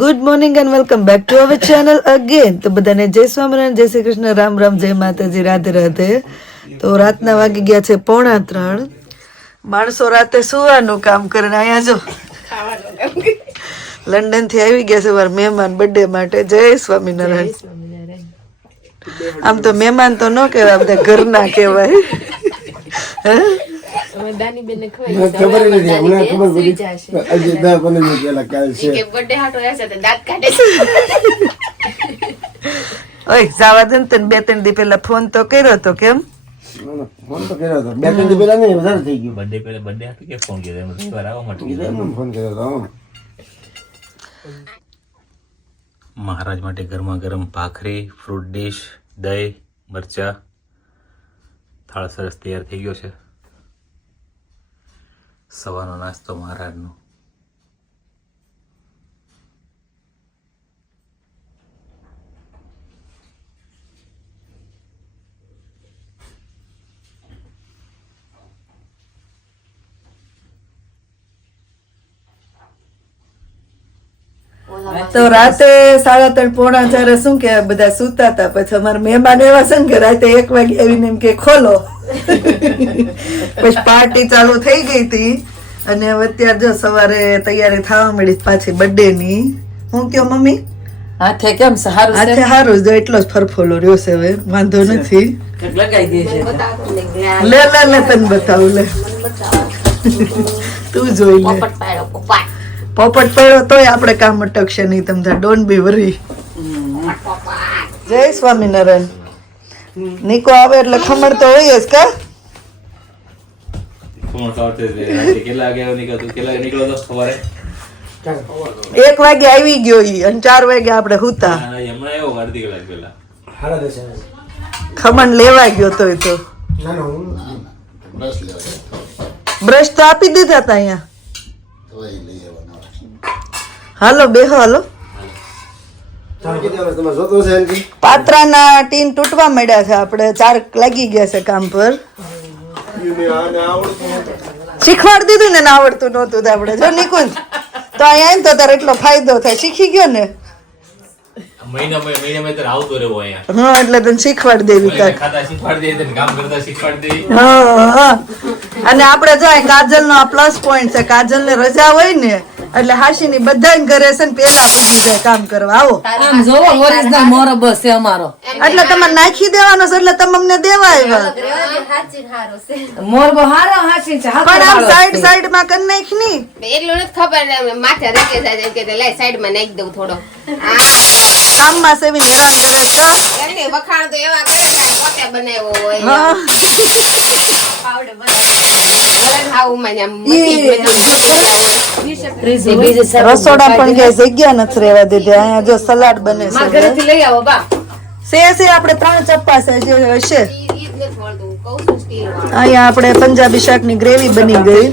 Good morning and welcome back to our channel again. તો બધાને જય સ્વામિનારાયણ, જય શ્રી કૃષ્ણ, રામ રામ, જય માતાજી, રાધે રાધે. તો રાતના વાગી ગયા છે 2:45. માણસો રાતે સુવાનું કામ કરે ને અહીંયા જો લંડન થી આવી ગયા છે મારા મહેમાન બર્થડે માટે. જય સ્વામિનારાયણ. આમ તો મહેમાન તો ન કહેવાય, બધા ઘરના કહેવાય. જવા દે ને, તને 2-3 દી પેલા ફોન તો કર્યો હતો. કેમ ફોન તો કર્યો હતો? 2-3 દી પેલા નહીં, વધારે થઈ ગયું. બર્થડે હતો કે ફોન કર્યો એમ સવાર આવવા માટે ફોન કર્યો હતો. મહારાજ માટે ગરમા ગરમ ભાખરી, ફ્રૂટ ડીશ, દહીં, મરચા, થાળ સરસ તૈયાર થઈ ગયો છે. સવારનો નાસ્તો મહારાજનો. તો રાતે 3:30-4:00 શું કે બધા સુતા હતા. પછી અમારા મહેમાન એવા છે ને કે રાતે 1 વાગે આવીને એમ કે ખોલો. પછી પાર્ટી ચાલુ થઈ ગઈ હતી અને હવે અત્યારે જો સવારે તૈયારી થવા મળી પાછી બર્થડે ની. હું કયો મમ્મી હાથે કેમ સારું હાથે સારું જો એટલો જ ફરફોલો રહ્યો છે, હવે વાંધો નથી. લગાઈ દે છે. લે તને બતાવું, લે તું જોઈ લે. પોપટ પડ્યો તોય આપણે કામ અટકશે નહીં. તમને ડોન્ટ બી વરી. જય સ્વામિનારાયણ. નિકો આવે એટલે ખમણ તો હોય જ કા. કેટલા નીકળ્યો તો સવારે 1 વાગે આવી ગયો ઈ અને 4 વાગે આપણે હુતા. હમણાં આવ્યો અડધી કલાક પહેલા. ખમણ લેવા ગયો તોય તો બ્રશ તો આપી દીધા હતા અહીંયા. હાલો બેહો, હાલો. પાત્રાના ટીન તૂટવા માંડ્યા છે. આપણે 4 લાગી ગયા છે કામ પર. શીખવાડી દીધું ને આવડતું નહોતું તો આપણે જો નિકુંજ તો અહીંયા તો તારે એટલો ફાયદો થાય. શીખી ગયો ને મહિના આવતો રહેવો અહીંયા. હા એટલે તને શીખવાડી દેવી તારે. ખાતા શીખવાડી દે, કામ કરતા શીખવાડી દે. હા. અને આપણે જો કાજલ નો આ પ્લસ પોઈન્ટ છે. કાજલ ને રજા હોય ને એટલે હાશી ની બધા ઘરે છે ને પેલા પૂજી જાય કામ કરવા. આવો આમ જોવો ઓરિજિનલ મોરો બસ છે અમારો. એટલે તમારે નાખી દેવાનો છે એટલે તમે અમને દેવા આવ્યા. મોરબો હારો હાસી છે. પણ આમ સાઈડ માં કરી નાખ ની. એટલું નથી ખબર માથે રેકે જાય કે લે સાઈડ માં નાખી દઉં થોડો. કામમાં સેવીને હેરાન કરે છે. એમને વખાણ તો એવા કરે કે પોતે બનાવ્યો હોય. હા. પાવડર બનાવ્યો હાઉ માં આમ રસોડા પણ કઈ જગ્યા નથી રહેવા દીધી. અહીંયા જો સલાડ બને છે. ઘરેથી લઈ આવો બા. સે આપણે 3 ચપ્પા છે જે હશે. ઈ જ નથી મળતું. કહું છું સ્ટીલ વાળું. અહીંયા આપણે પંજાબી શાક ની ગ્રેવી બની ગઈ.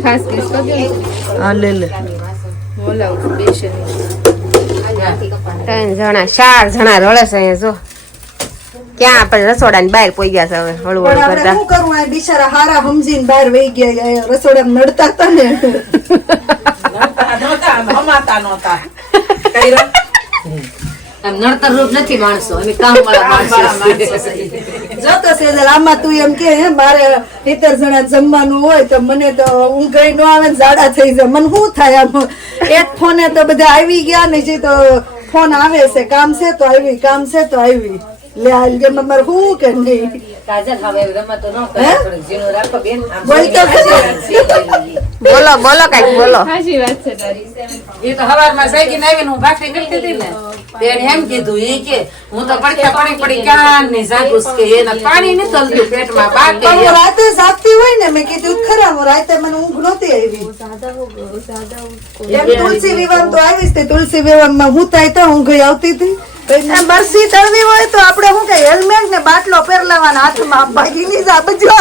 હા લે 3 જણા 4 જણા રળે છે અહીંયા જો. ક્યાં આપણે રસોડા ની બહાર પોઈ ગયા છે હવે હળવું પણ હળવું આપણે કરતા. શું કરવું, આ બિચારા હારા સમજીને બહાર વહી ગયા. રસોડા નડતા હતા ને. નહોતા. એમ નડતર રૂપ નથી માણસો, અમે કામ વાળા માણસો. જો તો સેજલ આમાં તું એમ કે હે મારે 70 જણા જમવાનું હોય તો મને તો ઊંઘ ન આવે ને ઝાડા થઈ જાય. મને શું થાય આમ એક ફોને તો બધા આવી ગયા ને જે તો ફોન આવે છે કામ છે તો આવી, કામ છે તો આવી. લે હાલ કે મારે શું કે નહીં કાજલ હવે રમતો ન કરે, થોડું ઝીણું રાખો બેન. આમ બોલતો બોલો બોલો કઈક બોલો. એ તો હવારમાં સાઈકીને આવીને હું ભાખરી કરતી હતી ને તેને એમ કીધું એ કે હું તો પડી ક્યાં ને જાગુસ કે એને પાણી નથી ચલતું પેટમાં બાકી. પણ હું રાતે જાગતી હોય ને મેં કીધું ખરા હું રાતે મને ઊંઘ નહોતી આવી. એમ તુલસી વિવાહ તો આવી હતી. તુલસી વિવાહમાં હું થાય તો ઊંઘ આવતી હતી. બરસી તળવી હોય તો આપણે શું કે હેલ્મેટ ને બાટલો પહેરલાવાના હાથમાં. ભાગીની જ આ બધું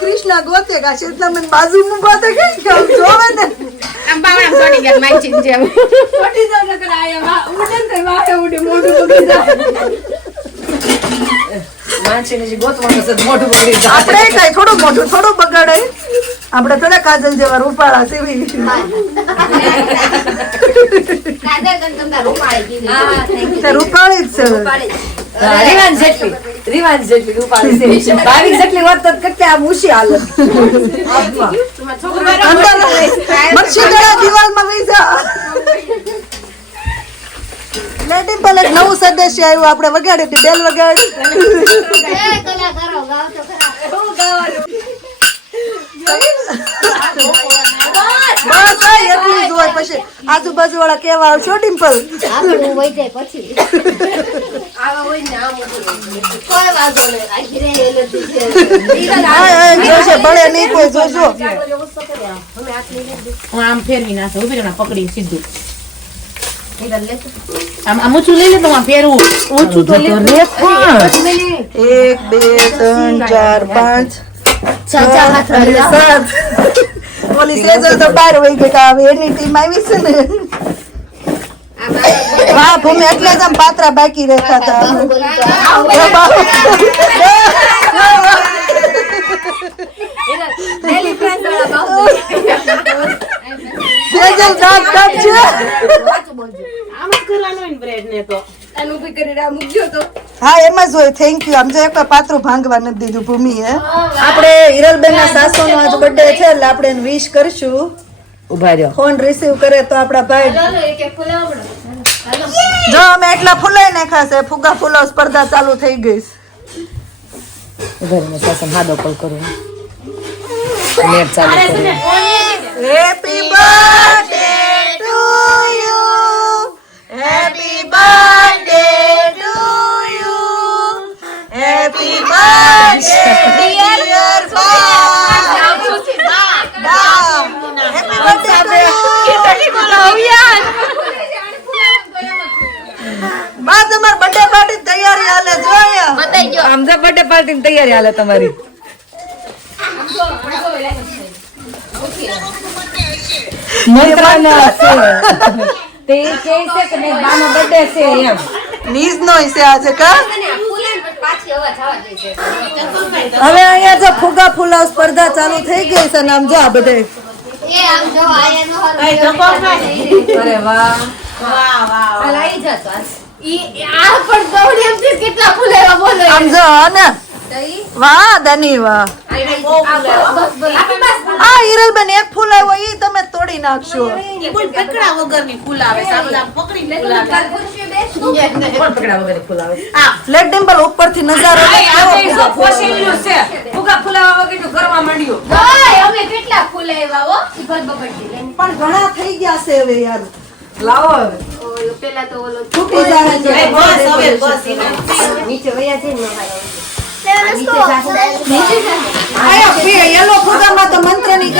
કૃષ્ણ ગોતે કા શેતલા મને બાજુ મુકાતે કે જોવે ને આમ બાવડા ચોટી ગયા માનચીન જેમ. ચોટી જાવ ને કરા આયા ઉડે ને વાહે ઉડે મોઢું બગડી જાય. માનસીને જે ગોતવાનું છે મોઢું બગડી જાય. આપણે કઈ થોડું મોઢું થોડું બગાડે. આપણે થોડા કાજલ જેવા રૂપાળા સેવી રૂપાળી જ છે રિવાન્સ જેટલી રૂપાળી છે 22 જેટલી હોત તો કેટલી આમ ઉશી હાલત મક્ષીગળા દિવાલમાં વહી જા લેડી પર એક નવું સદસ્ય આવ્યું આપણે વગાડી બેલ વગાડી બસ આ એટલી જ હોય પછી આજુબાજુ વાળા કેવા આવશો ડિમ્પલ જોશે ભલે નહીં કોઈ જોજો હું આમ ફેરવી નાખું ઉભી રહો પકડી સીધું આમ ઊંચું લઈ લે તો આમ ફેરવું ઊંચું તો લે 1 2 3 4 5 7 ઓલી સેજલ તો બહાર વહી ગઈ કે હવે એની ટીમ આવી છે ને વાહ ભૂમિ એટલે જ આમ પાત્રા બાકી રહેતા સેજલ દાંત કાઢશે આમ જ કરવાનું હોય ને બ્રેડ ને તો હા એમ જ હોય થેન્ક યુ આમ જો એક પાત્રું ભાંગવા નથી દીધું ભૂમિએ આપણે હિરલબેન ના સાસુનો આજ બર્થડે છે એટલે આપણે એને વિશ કરશું ઉભા રહ્યો ફોન રિસીવ કરે તો આપણા ભાઈ જો અમે એટલા ફૂલાઈ નાખ્યા છે ફુગા ફૂલો સ્પર્ધા ચાલુ થઈ ગઈ ઉભા રહ્યો સાસન હાદો કોલ કરું નેટ ચાલુ કરું happy birthday to you happy birthday to you happy birthday dear બા તમાર બર્થડે પાર્ટી તૈયારી હાલે જોયા આમ જો બર્થડે પાર્ટી ની તૈયારી હાલે તમારી મંત્રાના છે તે કહે છે કે મેં બાનો બર્થડે છે એમ નીઝ નો છે આજે કા હવે અહીંયા જો ફુગા ફૂલાવ સ્પર્ધા ચાલુ થઈ ગઈ છે ને આમ જો આ બધે અરે વાહ આમ જો ને વાહ દની વાહ આ હિરલબેન એક ફૂલ આવ્યો ઈ તમે તોડી નાખશો ઈ બોલ પકડા વગરની ફૂલ આવે સાબલા પકડીને ફૂલ આવે કોણ પકડા વગર ફૂલ આવે આ લેટ ડિમ્પલ ઉપરથી નજારો આ જો ફોસેલ્યું છે ફુગા ફુલાવા વગર તો ઘરમાં માંડ્યો પણ ઘણા થઈ ગયા છે હવે યાર લાવો છૂટી જાય છે બસ હવે બસ નીચે વયા છે ને આયા યલો ફુગામાં તો મંત્રની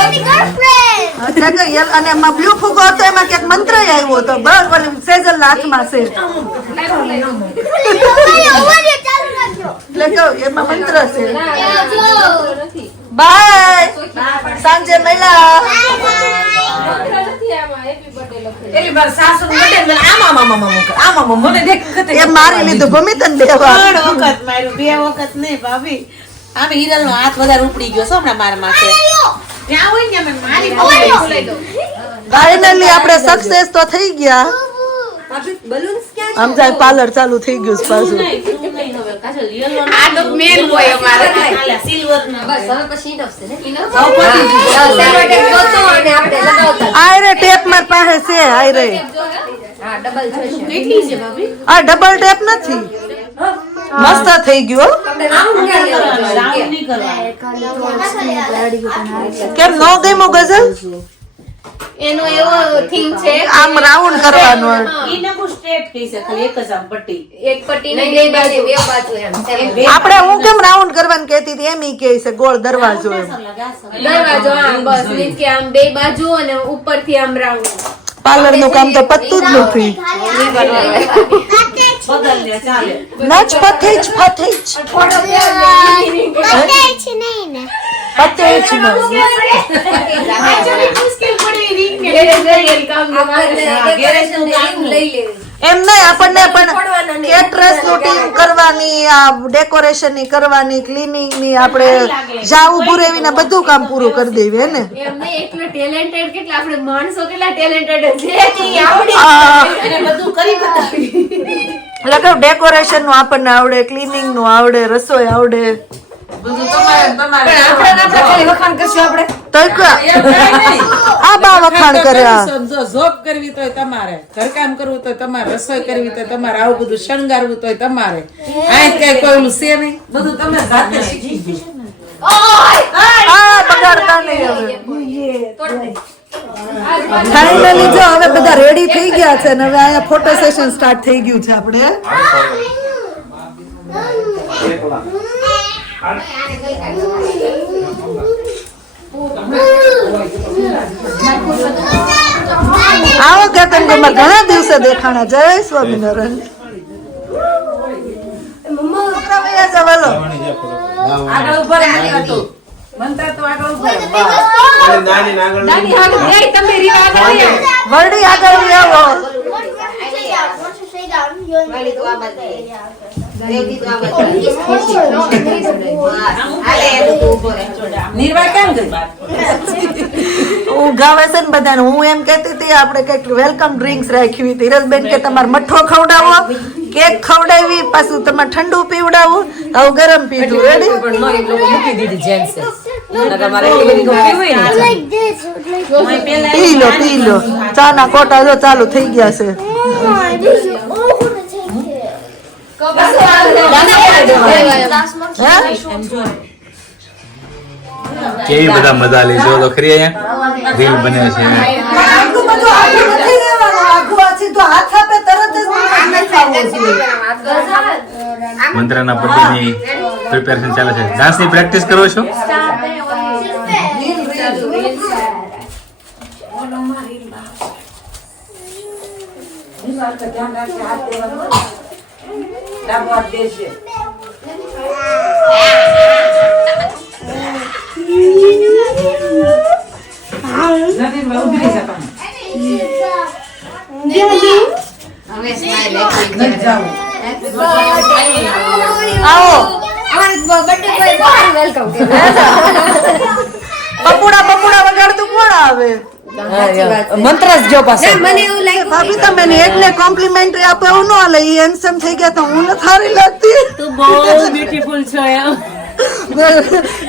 અચ્છા કે અને એમાં બ્લુ ફુગો હતો એમાં ક્યાંક મંત્ર આવ્યો હતો બસ ઓલી સેજલ ના હાથમાં છે એટલે કહું એમાં મંત્ર છે બાય સાંજે મળ્યા એલી બાર સાસુ બર્થડે આમાં મને દેખ એ મારી લીધું ભૂમિ તને દેવા ત્રણ વખત માર્યું બે વખત નહીં ભાભી આમે હિરલ નો હાથ વધારે ઉપડી ગયો છો હમણાં મારા માથે ત્યાં હોય ને અમે મારી ફાઇનલી આપણે સક્સેસ તો થઈ ગયા આમ જાય પાર્લર ચાલુ થઈ ગયું છે પાછું આ તો મેન હોય અમારે સિલ્વર ના આયરે ટેપ માર પાસે છે આયરે કેટલી છે ભાભી આ ડબલ ટેપ નથી મસ્ત થઈ ગયું રાઉન્ડ નહીં કરવાનું કેમ નો ગમ્યું ગઝલ એનો એવો થીમ છે આમ રાઉન્ડ કરવાનું ઈ નકુ સ્ટ્રેટ કહી છે ખાલી એક જ આમ પટ્ટી એક પટ્ટીની બે બાજુ એમ આપણે હું કેમ રાઉન્ડ કરવાનું કહેતી હતી એમ ઈ કહે છે ગોળ દરવાજો એમ દરવાજો આમ બસ મીન્સ કે આમ બે બાજુ અને ઉપરથી આમ રાઉન્ડ પાર્લર નું કામ તો પતતું જ નથી બદલ લે ચાલે નચ પથેજ પથેજ પતેજ મુશ્કેલ પડી રીંગ ને એમ નહીં, આપણને પણ કેટરસ નું ટીમ કરવાની, આ ડેકોરેશન ની કરવાની, ક્લીનિંગ ની, આપણે જાવું પુરેવીને બધું કામ પૂરું કરી દેવી હે ને. એટલો ટેલેન્ટેડ કેટલા આપણે માણસો કેટલા ટેલેન્ટેડ છે કે આવડે એને બધું કરી બતાવી. એટલે કે ડેકોરેશન નું આપણને આવડે, ક્લીનિંગ નું આવડે, રસોઈ આવડે. બધું તમારે ખાલી વખાણ કરશું આપણે. તો આ બા વખાણ કર્યા. જો જોબ કરવી તોય તમારે, ઘરકામ કરવું તોય તમારે, રસોઈ કરવી તોય તમારે, આવું બધું શણગારવું તોય તમારે. આ કઈ કોઈ ઓલું છે નહીં, બધું તમે જાતે શીખી ગયા. બગાડતા નહીં હવે. ફાઇનલી જો હવે બધા રેડી થઈ ગયા છે ને હવે અહીંયા ફોટો સેશન સ્ટાર્ટ થઈ ગયું છે આપણે. આવો કેતન કુમાર, ઘણા દિવસે દેખાણા. જય સ્વામિનારાયણ. છોકરા વયા જાવ, હાલો. આગળ ઉભા રહે હતું. મંત્ર તો આગળ ઉભા રહે. તમે રીવા આગળ વરડી આગળ આવો. નિર્વા કેમ ગઈ? ઉગાવે છે ને બધાને. હું એમ કહેતી હતી આપણે કઈક વેલકમ ડ્રિંક્સ રાખી હતી. ધીરજબેન કે તમારે મઠ્ઠો ખવડાવો, કેક ખવડાવી, પાછું તમારે ઠંડુ પીવડાવું, હવે ગરમ પીધું. રેડી? પણ નો એ લોકો મૂકી દીધી જેન્ટ્સે. નકર મારે એટલી બધી ગમતી હોય ને. પી લો, પી લો. ચા ના કોટા જો ચાલુ થઈ ગયા છે. કેવી બધા મજા લે જો તો ખરી. અહીંયા રીલ બને છે. આટલું બધું આખું નથી રહેવાનું. આખું આ સીધું હાથ આપે તરત જ ખાવું છે. મંત્રના બર્થડેની પ્રિપેરેશન ચાલે છે. ડાન્સની પ્રેક્ટિસ કરો છો? પપુડા પપુડા વગાડતું કોણ આવે? મંત્ર જ જો પાસે. ભાભી તમે એને એકને કોમ્પ્લિમેન્ટરી આપે એવું ન હાલે. ઈ હેન્ડસમ થઈ ગયા તો હું ન સારી લાગતી. તું બહુ બ્યુટીફુલ છો એમ.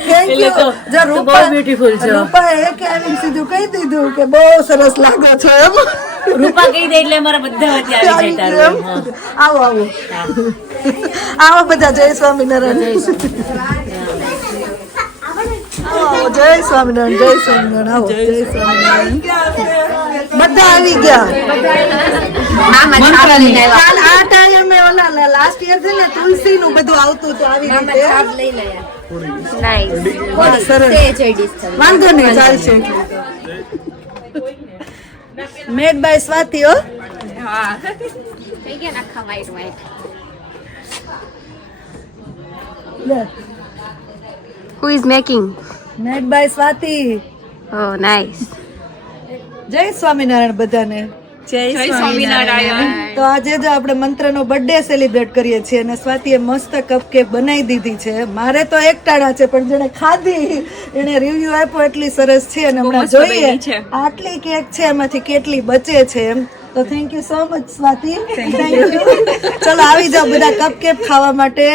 Thank you. જો રૂપા બ્યુટીફુલ છો. રૂપાએ કે આવીને સીધું કહી દીધું કે બહુ સરસ લાગો છો એમ. રૂપા કહી દે એટલે અમારા બધા વચ્ચે આવી જાય તારું. આવો આવો આવો બધા. જય સ્વામિનારાયણ. આવો, જય સ્વામિનારાયણ. જય સ્વામિનારાયણ. આવો, જય સ્વામિનારાયણ. બધા આવી ગયા. કાલ આ ટાઈમે ઓલા લાસ્ટ યર છે ને તુલસી નું બધું આવતું હતું આવી રીતે. હા, સરસ. વાંધો નહીં, ચાલશે. Made by Swati. હો, Who is making? Made by Swati. Oh, nice. જય સ્વામિનારાયણ બધાને. જય સ્વામિનારાયણ. તો આજે જો આપણે મંત્રનો બર્થડે સેલિબ્રેટ કરીએ છીએ અને સ્વાતિએ મસ્ત કપકેક બનાવી દીધી છે. મારે તો એક ટાણા છે પણ જેને ખાધી એને રિવ્યુ આપ્યો એટલી સરસ છે અને હમણાં જોઈએ આટલી કેક છે એમાંથી કેટલી બચે છે એમ. તો thank you so much Swati. Thank you. ચલો આવી જાઓ બધા કપકેક ખાવા માટે.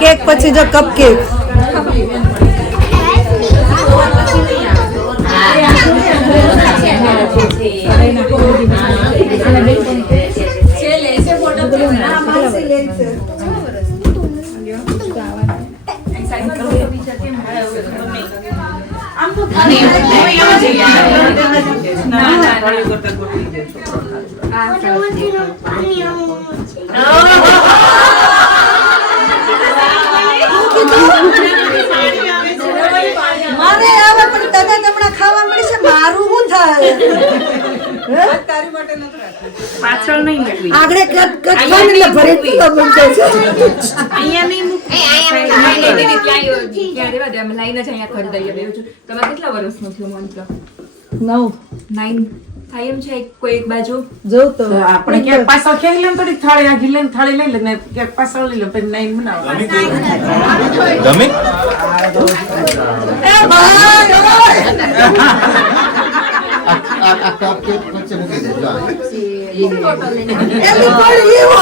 કેક પછી જો કપકેક. મારે આવે પણ તને હમણાં ખાવા મળશે. મારું શું થાય? પાછળ નહીં મૂકવી. આગળ કટ થાય ને એટલે ભરી દીધો બંધ થઈ જાય. અહીંયા નહીં મૂકવી. ત્યાં રેવા દે, અમે લાઈને જ અહીંયા કરી દઈએ બેઉ છું. તમારે કેટલા વર્ષનું છે મંત્ર? 9 9 થાય એમ છે કોઈ એક બાજુ? જોઉં તો તો આપણે ક્યાંક પાછળ ખેલી લઈએ થોડી થાળી આગી લઈને થાળી લઈ લે ને ક્યાંક પાછળ લઈ લે પછી નાઈન બનાવવા. ગમે આ કપ કે વચ્ચે મૂકી દેજો એલી પડી એવો.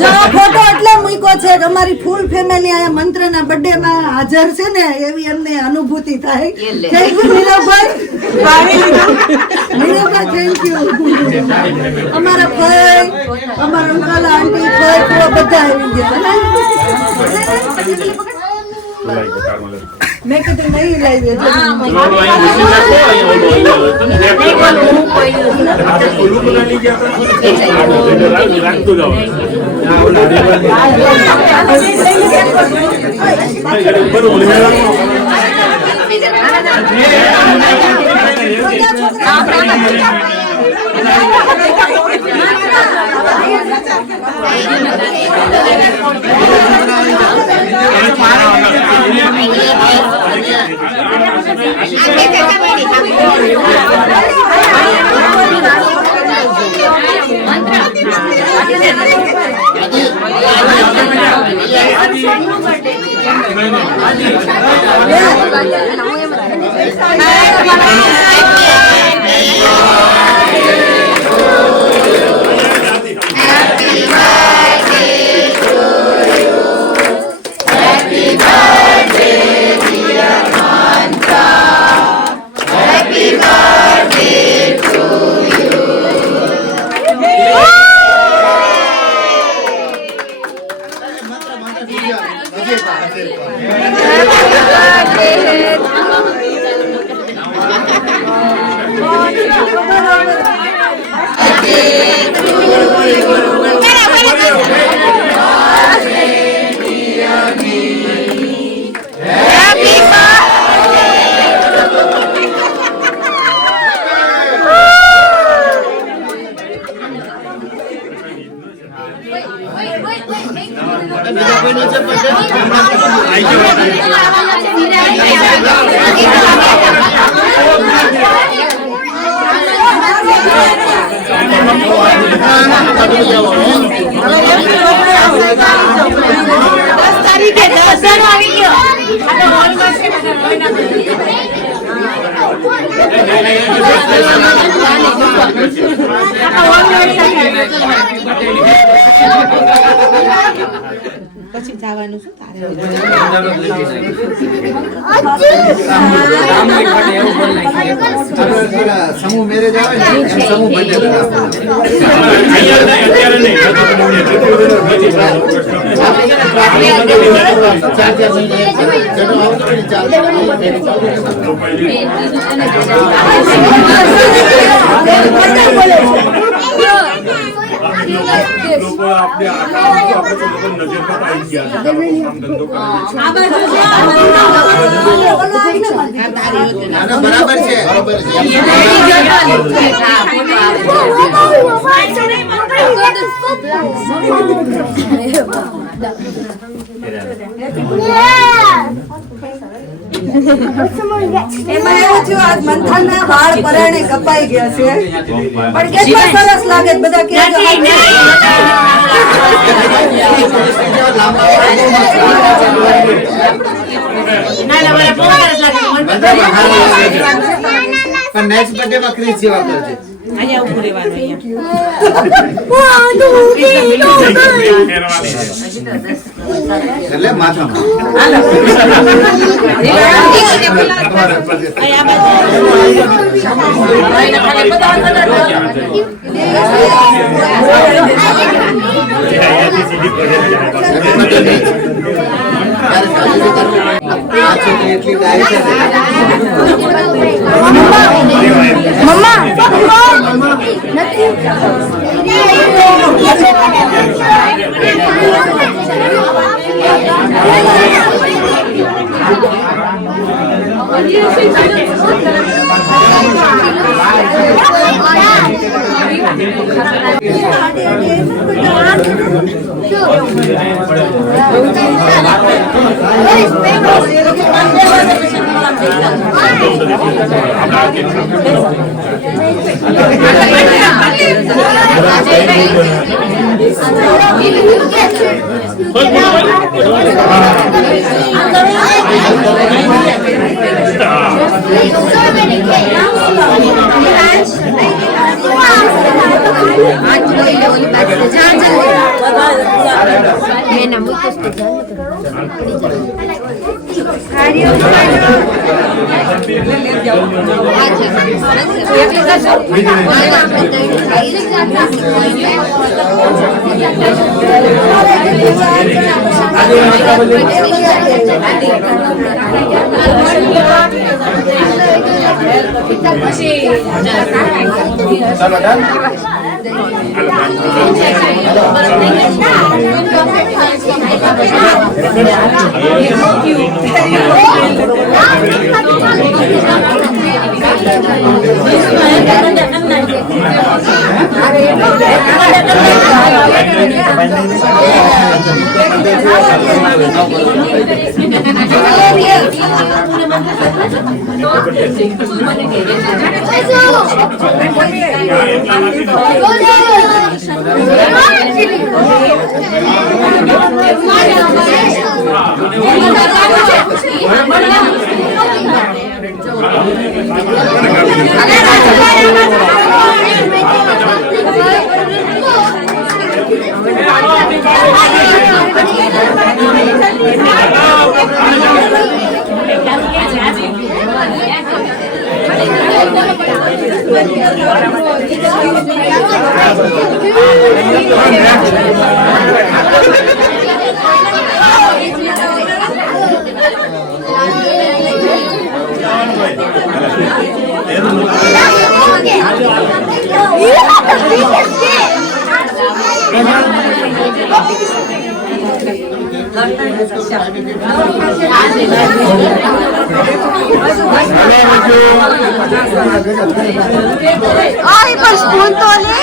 જો ફોટો એટલે મૂક્યો છે કે અમારી ફૂલ ફેમિલી આયા મંત્રના બર્થડે માં હાજર છે ને એવી અમને અનુભૂતિ થાય. થેન્ક યુ નીરવભાઈ. Thank you. અમારા ભાઈ, અમારા અંકલ, આંટી, ભાઈ, ફુવા બધા આવી ગયા. મેં કીધું નહીં લાવી પછી જવાનું શું તારે? સમૂહ મેરેજ આવે ને એમ સમૂહ બર્થડે બરાબર છે એમાં એવું થયું આજ મંથનના વાળ પરાણે કપાઈ ગયા છે પણ કેટલા સરસ લાગે છે બધા કે પણ નેક્સ્ટ બર્થડે માં ક્રિસ જેવા કરજે અહીંયા ઉભું રહેવાનું અહીંયા. એટલે માથામાં એટલી ડાય છે Ay, mas punto ni.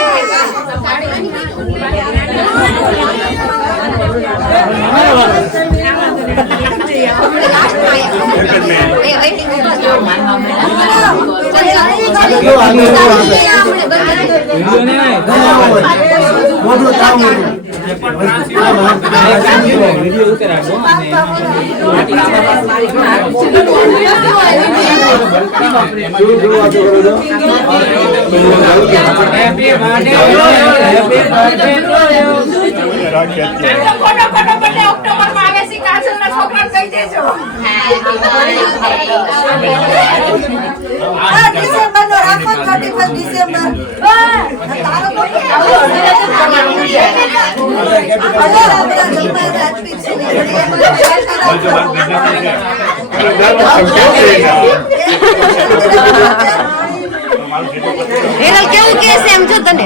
Eral કેવું કે છે એમ જો તને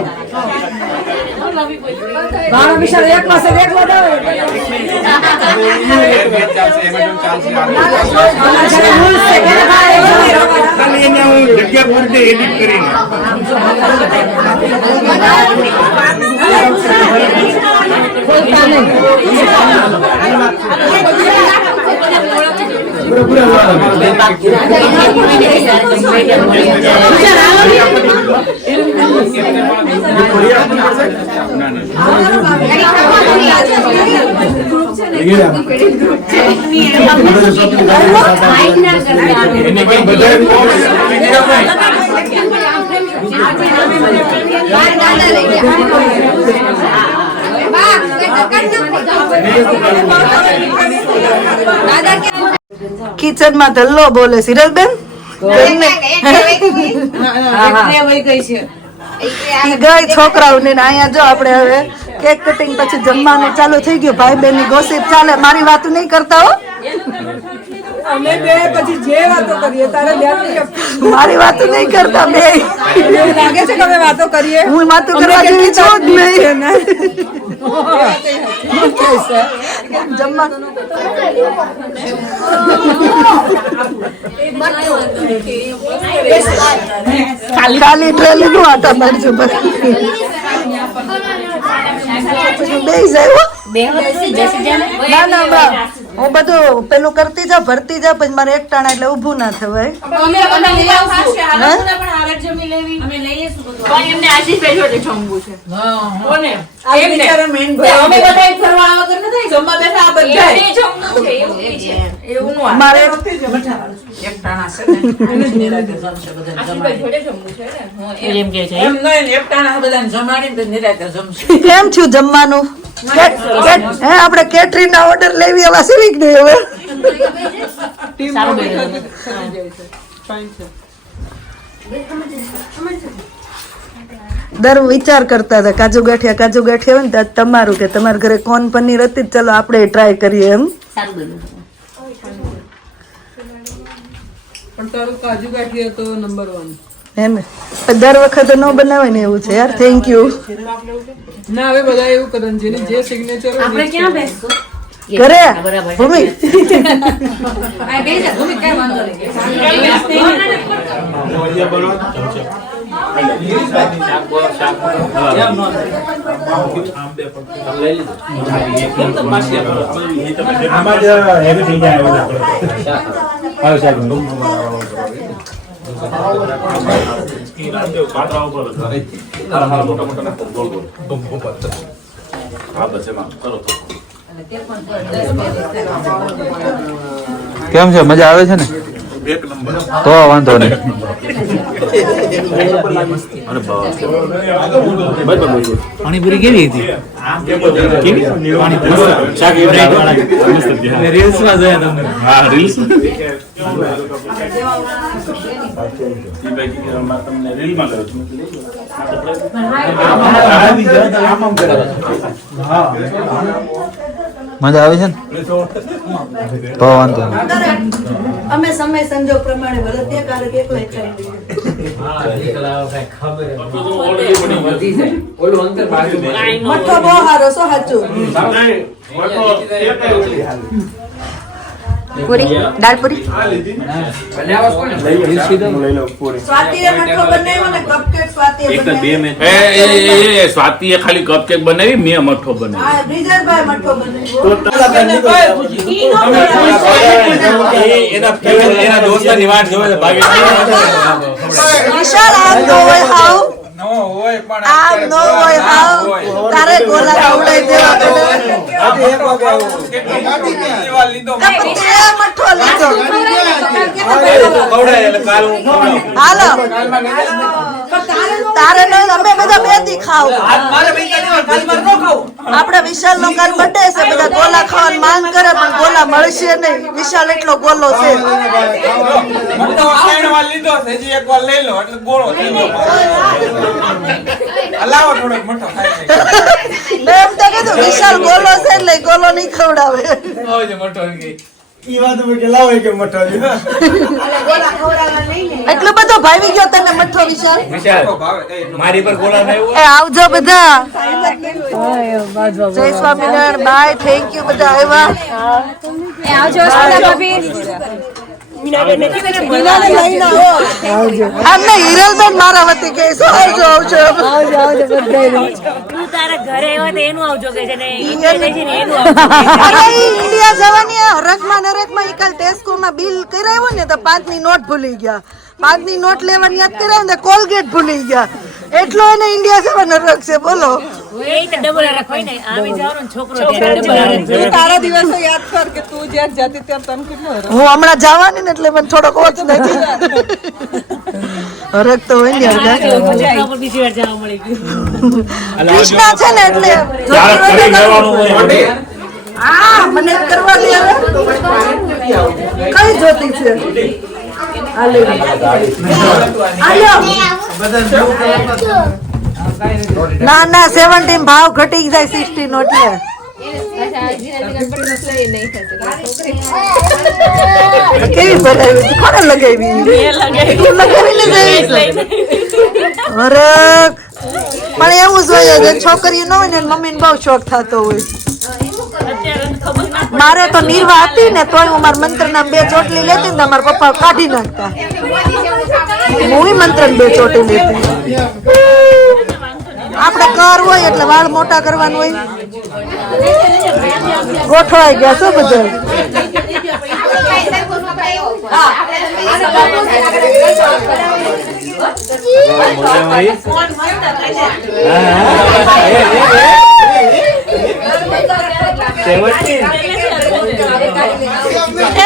બાળો બિચારો એકલો છે એકલો જ આવે ખાલી એને હું જગ્યા પૂરતે એડિટ કરીને કિચન માં ધલ્લો બોલે સિરલ બેન ગઈ છોકરાઓને ને અહીંયા જો આપણે હવે કેક કટિંગ પછી જમવાનું ચાલુ થઈ ગયું ભાઈ બેન ની ગોસીપ ચાલે મારી વાત નહીં કરતા હો અમે બે પછી જે વાતો કરીએ તારે ધ્યાન નહીં આપતું. મારી વાત નહીં કરતા બે એવું લાગે છે કે અમે વાતો કરીએ હું વાતો કરવા જેવી છું જ નહીં જમવાનું ખાલી ટ્રેલી નું આટા મારજો બસ બેસી જાય ના ના હમણાં હું બધું પેલું કરતી જા ભરતી જા પછી મારે એક ટાણા એટલે ઊભું ના થવાય મારે કેમ છું જમવાનું હે આપણે કેટરીન ના ઓર્ડર લેવી એવા સિલિક દે હવે દર વિચાર કરતા હતા કાજુ ગાંઠિયા હોય ને તો તમારું કે તમારા ઘરે કોન પનીર હતી ચલો આપણે ટ્રાય કરીએ એમ પણ તારું કાજુ ગાંઠિયા તો નંબર 1 હે ને દર વખતે ન બનાવે ને એવું છે યાર થેન્ક યુ ના હવે બધા એવું કરે ને જેની જે સિગ્નેચર આપણે ક્યાં બેસશું ઘરે ભૂમિ કેમ છે મજા આવે છે ને તો વાંધો નહીં પાણીપુરી કેવી હતી રીલ્સમાં જોયા તમે હા રીલ્સ મજા આવે છે ને તો વાંધો અમે સમય સંજોગ પ્રમાણે વરતીય કારક એકલા ખાઈ મઠો બહુ સારો છો સાચું પૂરી દાળ પૂરી સ્વાતિએ મઠો બનાવ્યો ને કપકેક સ્વાતિએ સ્વાતિએ ખાલી કપકેક બનાવી મેં મઠો બનાવી હા બ્રિજરાજભાઈ મઠો બનાવ્યો એના દોસ્તાની વાટ જોવે છે ભાગે વિશાલ આમ નો હોય હાવ આમ નો હોય હાવ તારે ગોલા ખવડાવી દેવા પડે મઠો લીધો હાલો તારે નહીં અમે બધા બેથી ખાવ આપણે વિશાલ નો કાલ બર્થડે છે બધા ગોલા ખાવાની માંગ કરે પણ ગોલા મળશે નહીં વિશાલ એટલો ગોલો છે મેં એમ તો કીધું વિશાલ ગોલો છે એટલે ગોલો નહીં ખવડાવે એટલો બધો ભાવી ગયો તને મઠો વિશાલ મારી પર ગોળા નહીં એ આવજો બધા જય સ્વામિનારાયણ બાય થેન્ક યુ બધા આવ્યા હિરલબેન મારા વતી કે આવજો આવજો ઇન્ડિયા જવાની હરખમાં નરખમાં કાલ ટેસ્કોમાં બિલ કરાવ્યો ને તો 5 ની નોટ ભૂલી ગયા 5 ની નોટ લેવાની યાદ કરાવી ને કોલગેટ ભૂલી ગયા એટલો એને ઇન્ડિયા જવા નરક છે બોલો તારા દિવસો યાદ કર કે તું જ્યાં જતી ત્યાં તને કેટલો હું હમણાં જવાની ને એટલે મને થોડોક ઓછ નથી હરક તો હોય ને કૃષ્ણા છે ને એટલે હા મને કરવા દે કઈ જોતી છે ના ના 17 ભાવ ઘટી જાય 60 નો એટલે કેવી બનાવી કોને લગાવી અરે પણ એવું જોઈએ છે છોકરીઓ ન હોય ને મમ્મી ને બહુ શોખ થતો હોય મારે તો નિર્વાહ હતી ને તોય હું મારા મંત્ર ના 2 ચોટલી લેતી ને મારા પપ્પા કાઢી નાખતા હું મંત્ર 2 ચોટલી લેતી આપણે કર હોય એટલે વાળ મોટા કરવાનું હોય. ગોઠવાઈ ગયા છો બધા.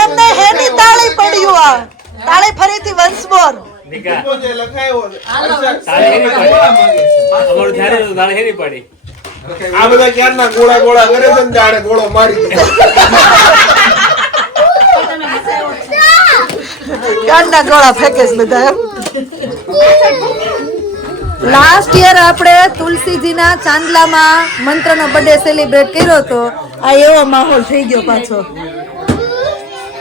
એમને હેની તાળી પડ્યું આ તાળી ફરીથી વન્સ મોર. આ બધા ક્યારના ગોળા ગોળા કરે છે ને જાણે ગોળો મારી દે. ગાંડા ગોળા ફેંકે છે બધા. લાસ્ટ યર આપણે તુલસીજીના ચાંદલામાં મંત્રનો બર્થડે સેલિબ્રેટ કર્યો હતો. આ એવો માહોલ થઈ ગયો પાછો.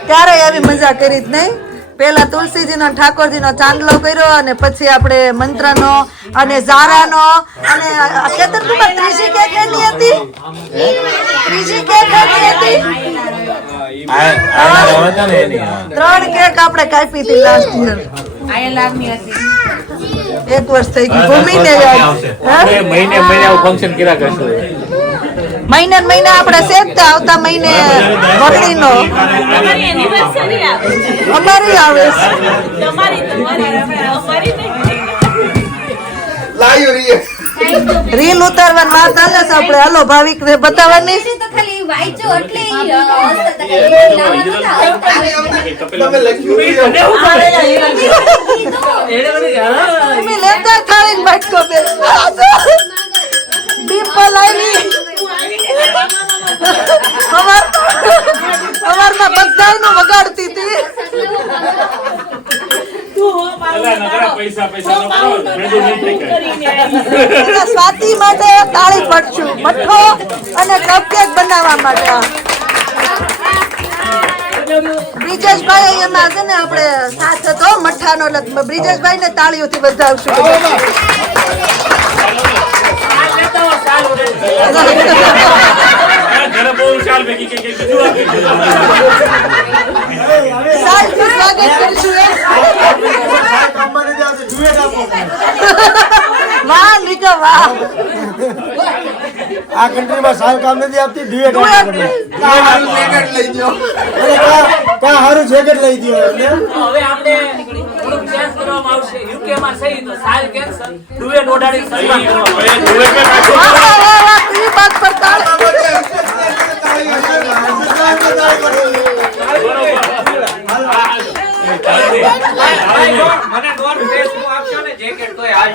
ક્યારેય આવી મજા કરી જ નહીં. પેલા તુલસીજીનો ઠાકોરજીનો ચાંદલો કર્યો અને પછી આપણે મંત્રનો અને ઝારાનો અને કેતનભાઈ ત્રીજી કેક એની હતી. ત્રીજી કેક એની હતી. 3 કેક આપણે કાપી હતી લાસ્ટ યર. એક વર્ષ થઈ ગયું. ભૂમિને યાદ. મહિને ફંક્શન કર્યા કરશું. મહિને આપણે શેકતા આવતા મહિને વરણીનો અમારી આવે રીલ ઉતારવાની વાત હાલે છે આપણે. હાલો ભાવિક ને બતાવવાની. લેતા ખાલી બાટકો બે ડિમ્પલ આવી. અમારમાં બધાયનું વગાડતી હતી. સ્વાતિ માટે તાળી પડશું. મઠ્ઠો અને કપકેક બનાવવા માટે. બ્રિજેશભાઈ એમાં છે ને આપણે સાથ હતો મઠ્ઠાનો. બ્રિજેશભાઈ ને તાળીઓથી વધાવશું. વાહ લીકા વાહ. આ કન્ટ્રીમાં સાલ કામ નથી આપતી. ડ્યુએટ લઈ દો. કા હારું જેકેટ લઈ દો. હવે આપણે થોડુંક ચેન્જ કરવામાં આવશે. યુકે માં સહી તો સાલ કેન્સલ ડુએટ ઓડાડી સન્માન મને નોટ ફેસ હું આપશો ને જેકેટ તોય હાલ.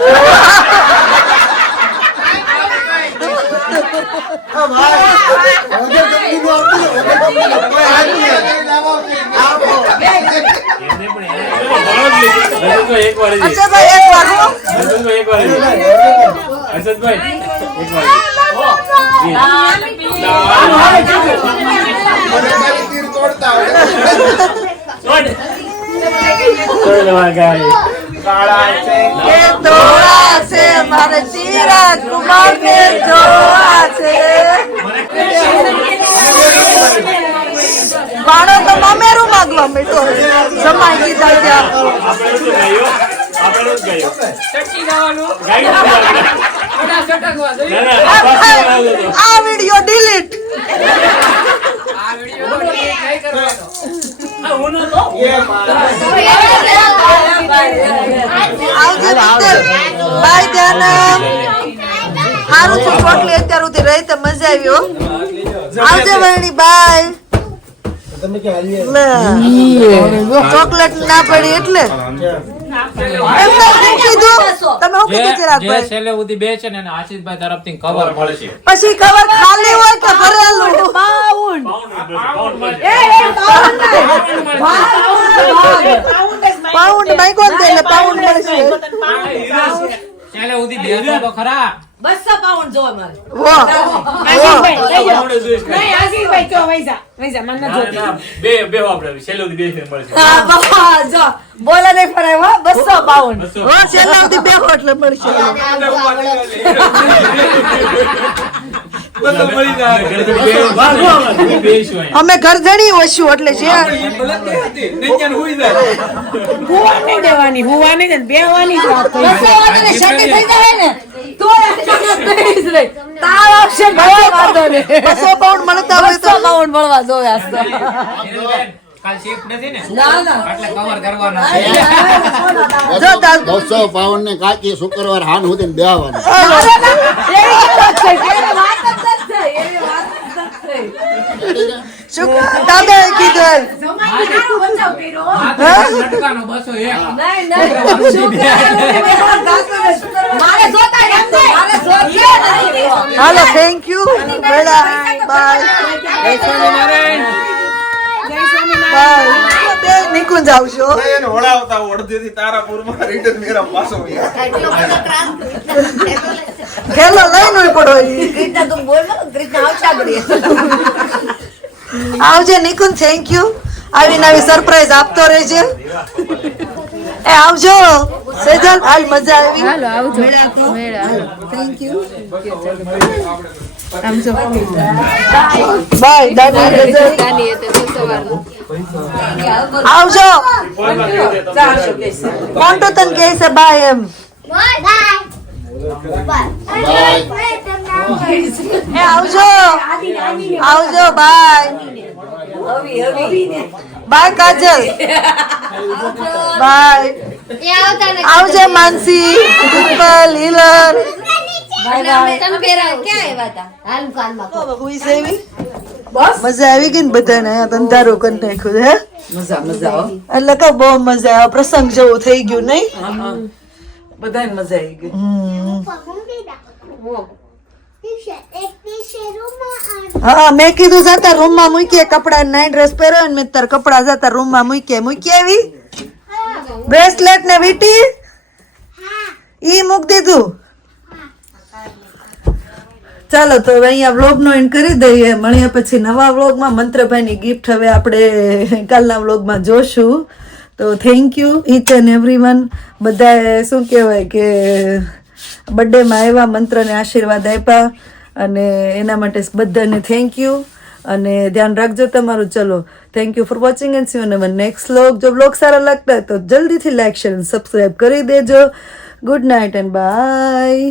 મારે ચીરા કુમાર ને જોવા છે. બાળો તો મામેરું માગવા મીઠો જમાઈ દીધા ત્યાં. આ વિડિયો ડિલીટ. આવજે મિત્ર. બાય જાનમ. હારું છું ચોટલી અત્યાર સુધી રહી તો મજા આવી હો. આવજે વરણી બાય. ચોકલેટ ના પડી એટલે છેલ્લે સુધી બે છે ને આશીષભાઈ તરફથી કવર મળશે. પછી ખબર ખાલી હોય કે ભરેલું. પાઉન્ડ માંગ્યો ને એટલે પાઉન્ડ મળશે. છેલ્લે સુધી બે તો ખરા. 200 પાઉન્ડ જોવે મારે. વાહ બે આપણે છેલ્લે સુધી બે મળશે. જો બોલે નહીં ફરાય હો 200 પાઉન્ડ. છેલ્લા સુધી બે એટલે મળશે. અમે ઘર જણી ઓછું એટલે છે. હુવાની દેવાની હુવાની ને બેવાની જ વાત થઈ. 200 વાળી ને શેકી થઈ જાય ને તો દઈશ નહીં. તાવ આવશે ભલે વાંધો નહીં. 200 પાઉન્ડ મળતા હોય તો 200 પાઉન્ડ મળવા દો આજ તો. કાલ શિફ્ટ નથી ને ના ના એટલે કવર કરવાના જો તાર 200 પાઉન્ડ ને કાકી શુક્રવાર હાન સુધી બેહવાનું. એવી વાત છે, એવી વાત જ નથી થઈ, એવી વાત જ નથી થઈ. શું દાદા કીધું લટકાનો 201 નહીં, નહીં. મારે જોતા એમ નહીં. મારે જોતા નહીં. હાલો થેન્ક યુ બાય બાય બે નીકળું જાવ છો એને વળાવતા અડધેથી તારાપુરમાં રિટર્ન મેરા પાછો ખેલો લઈને પડો આવજે નિકુંજ થેન્ક યુ આવી નવી સરપ્રાઈઝ આપતો રહેજે એ આવજો સેજલ હાલ મજા આવી હાલો આવજો થેન્ક યુ બાય દાદી ગાડી હતી તો સવારનું આવજો કોણ તો તને કહે છે બાય એમ એ આવજો આવજો બાય બાય કાજલ બાય આવજે માનસી ડિમ્પલ હિલન હુઈ સેવી મજા આવી ગઈ ને બધાને અહીંયા ધંધારો કરી નાખ્યું હે મજા મજા હો. એટલે કે બહુ મજા આવે પ્રસંગ જેવું થઈ ગયું નહીં બધાને મજા આવી ગઈ. હા મેં કીધું જતા રૂમ માં મૂકીએ કપડા નાઈટ ડ્રેસ પહેર્યો ને મેં તાર કપડા જતા રૂમ માં મૂકીએ આવી બ્રેસલેટ ને વીટી ઈ મૂક દીધું ચાલો તો હવે અહીંયા વ્લોગ નો એન્ડ કરી દઈએ મળીએ પછી નવા વ્લોગમાં મંત્રભાઈની ગિફ્ટ હવે આપણે કાલના વ્લોગમાં જોશું તો thank you each and everyone બધાએ શું કહેવાય કે બર્થડેમાં આવ્યા મંત્રને આશીર્વાદ આપ્યા અને એના માટે બધાને થેન્ક યુ અને ધ્યાન રાખજો તમારું ચલો thank you for watching and C you in next vlog જો વ્લોગ સારા લાગતા હોય તો જલ્દીથી લાઈક શેર અને સબસ્ક્રાઈબ કરી દેજો ગુડ નાઇટ એન્ડ બાય